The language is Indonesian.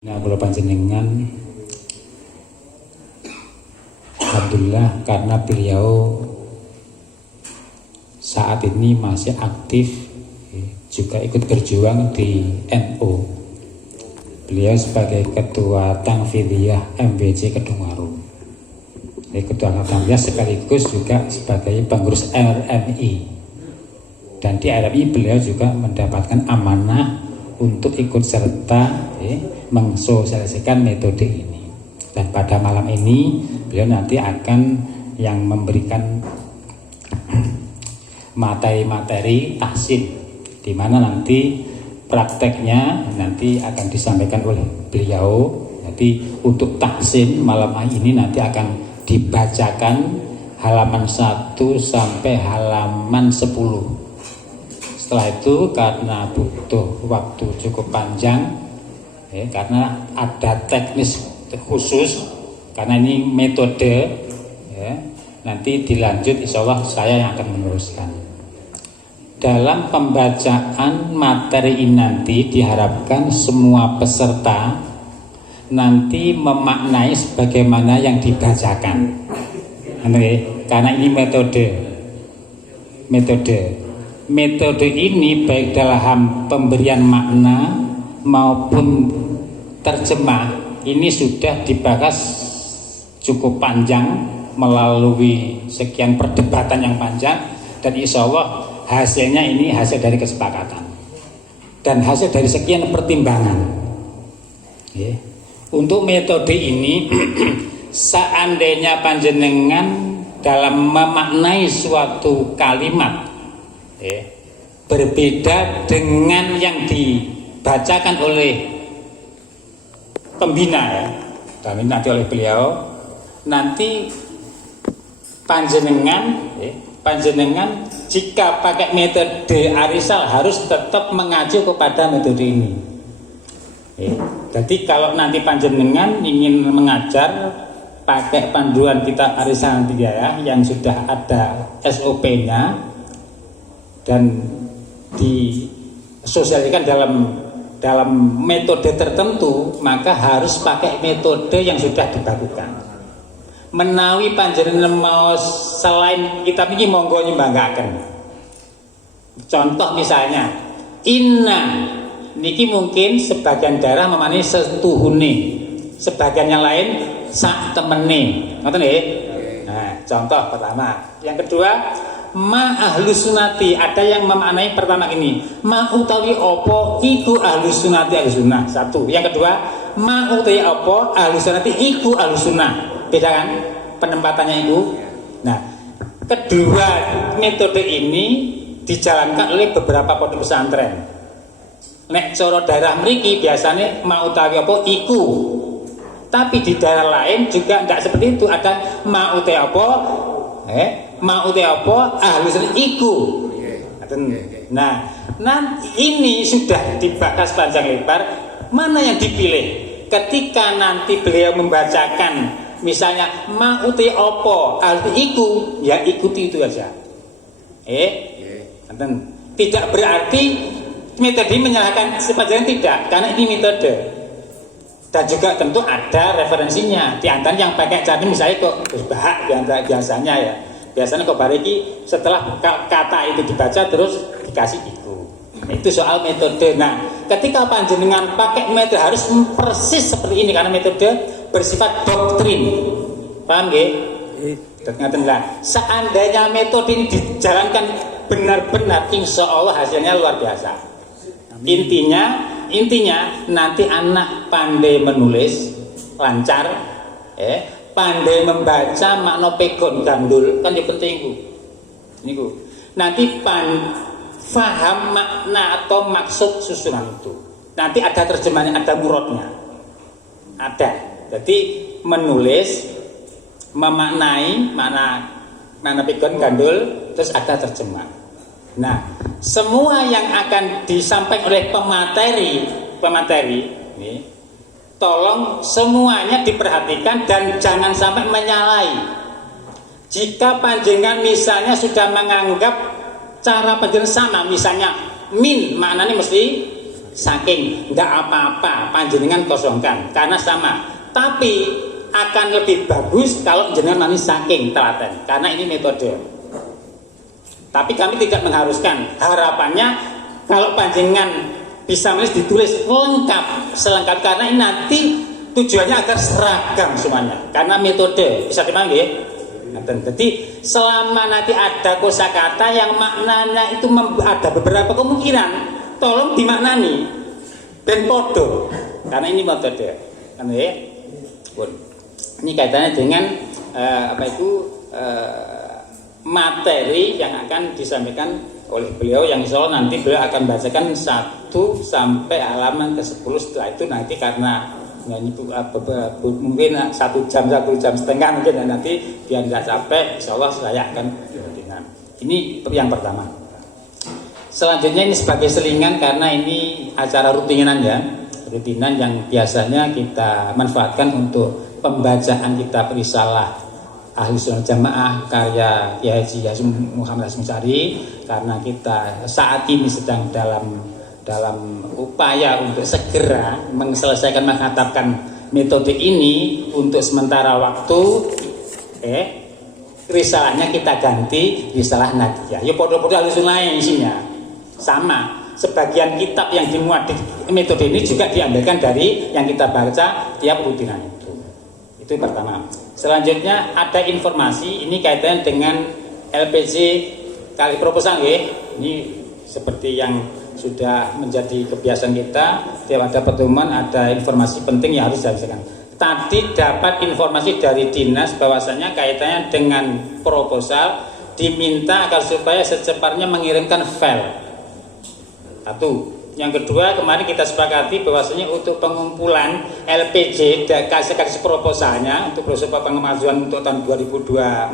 Nah, kalau panjenengan alhamdulillah karena beliau saat ini masih aktif juga ikut berjuang di NU. Beliau sebagai ketua Tanfidiyah MBC Kedungwaru, ketua Tanfidiyah sekaligus juga sebagai pengurus RMI. Dan di RMI beliau juga mendapatkan amanah untuk ikut serta mensosialisasikan metode ini. Dan pada malam ini beliau nanti akan yang memberikan materi-materi tahsin, di mana nanti prakteknya nanti akan disampaikan oleh beliau. Nanti untuk tahsin malam ini nanti akan dibacakan halaman 1 sampai halaman 10. Setelah itu karena butuh waktu cukup panjang, karena ada teknis khusus, karena ini metode, nanti dilanjut insya Allah saya yang akan meneruskan. Dalam pembacaan materi ini nanti diharapkan semua peserta nanti memaknai sebagaimana yang dibacakan, karena ini metode ini baik dalam pemberian makna maupun terjemah ini sudah dibahas cukup panjang melalui sekian perdebatan yang panjang, dan insya Allah hasilnya ini hasil dari kesepakatan dan hasil dari sekian pertimbangan. Untuk metode ini seandainya panjenengan dalam memaknai suatu kalimat berbeda dengan yang dibacakan oleh pembina, dan nanti oleh beliau, nanti panjenengan jika pakai metode Arisal harus tetap mengacu kepada metode ini. Jadi kalau nanti panjenengan ingin mengajar pakai panduan kitab Arisal Hidayah yang sudah ada SOP-nya dan disosialisasikan dalam metode tertentu, maka harus pakai metode yang sudah dibakukan. Menawi panjenengan mau selain kitab ini monggo nyembanggaken. Contoh misalnya inna niki mungkin sebagian daerah memani setuhune, sebagian yang lain sak temene. Ngoten nggih? Nah, contoh pertama. Yang kedua, ma ahlu sunati, ada yang memaknai pertama ini ma utawi opo iku ahlu sunati ahlu sunnah. Satu. Yang kedua, ma utawi opo ahlu sunati iku ahlu sunnah. Beda kan penempatannya itu. Nah, kedua metode ini dijalankan oleh beberapa pondok pesantren. Nek coro daerah mriki biasanya ma utawi opo iku, tapi di daerah lain juga tidak seperti itu, ada ma utawi opo mau apa ahlu sunnah iku. Nah, ini sudah dibahas panjang lebar. Mana yang dipilih ketika nanti beliau membacakan, misalnya mau apa ahlu iku, ya ikuti itu aja. Tidak berarti metode menyalahkan sepanjang, tidak, karena ini metode. Dan juga tentu ada referensinya. Di antara yang pakai cara misalnya kok berbahak, di antara biasanya ya. Biasanya kok bariki setelah kata itu dibaca terus dikasih itu. Itu soal metode. Nah, ketika panjenengan pakai metode harus persis seperti ini, karena metode bersifat doktrin. Paham nggih? Lah, seandainya metode ini dijalankan benar-benar, insya Allah hasilnya luar biasa. Intinya nanti anak pandai menulis lancar, pandai membaca makna pegon gandul, kan yang penting itu. Nanti faham makna atau maksud susunan itu. Nanti ada terjemahannya, ada murodnya, ada. Jadi menulis, memaknai makna pegon gandul, terus ada terjemah. Nah, semua yang akan disampaikan oleh pemateri ini, tolong semuanya diperhatikan dan jangan sampai menyalahi. Jika panjenengan misalnya sudah menganggap cara panjenengan sama, misalnya min maknanya mesti saking, nggak apa-apa panjenengan kosongkan karena sama. Tapi akan lebih bagus kalau jenengan manis saking telaten karena ini metode. Tapi kami tidak mengharuskan. Harapannya kalau panjenengan bisa menulis ditulis lengkap, selengkap karena ini nanti tujuannya agar seragam semuanya. Karena metode bisa dipahami ya. Jadi selama nanti ada kosakata yang maknanya itu ada beberapa kemungkinan, tolong dimaknani dan podo. Karena ini metode. Kan ya? Ini kaitannya dengan materi yang akan disampaikan oleh beliau yang insya Allah nanti beliau akan bacakan 1 sampai halaman ke-10. Setelah itu nanti karena mungkin 1 jam 1,5 jam mungkin dan nanti biar nggak capek insya Allah saya akan dengan ini yang pertama. Selanjutnya ini sebagai selingan karena ini acara rutinan ya, rutinan yang biasanya kita manfaatkan untuk pembacaan kitab risalah Ahli Sunnah Jamaah karya Kiai Haji Hasyim Muhammad Hashim Asy'ari karena kita saat ini sedang dalam upaya untuk segera menyelesaikan menghatapkan metode ini untuk sementara waktu risalahnya kita ganti risalah Nadiyah. Ya podo-podo Ahli Sunnah isinya sama. Sebagian kitab yang dimuat di metode ini juga diambilkan dari yang kita baca tiap rutinan itu. Itu pertama. Selanjutnya ada informasi ini kaitannya dengan LPG kali proposal ya. Ini seperti yang sudah menjadi kebiasaan kita, tiap ada pertemuan ada informasi penting yang harus disampaikan. Tadi dapat informasi dari dinas bahwasanya kaitannya dengan proposal diminta agar supaya secepatnya mengirimkan file. Satu. Yang kedua, kemarin kita sepakati bahwasanya untuk pengumpulan LPG kasih proposalnya untuk proses pengemajuan untuk tahun 2024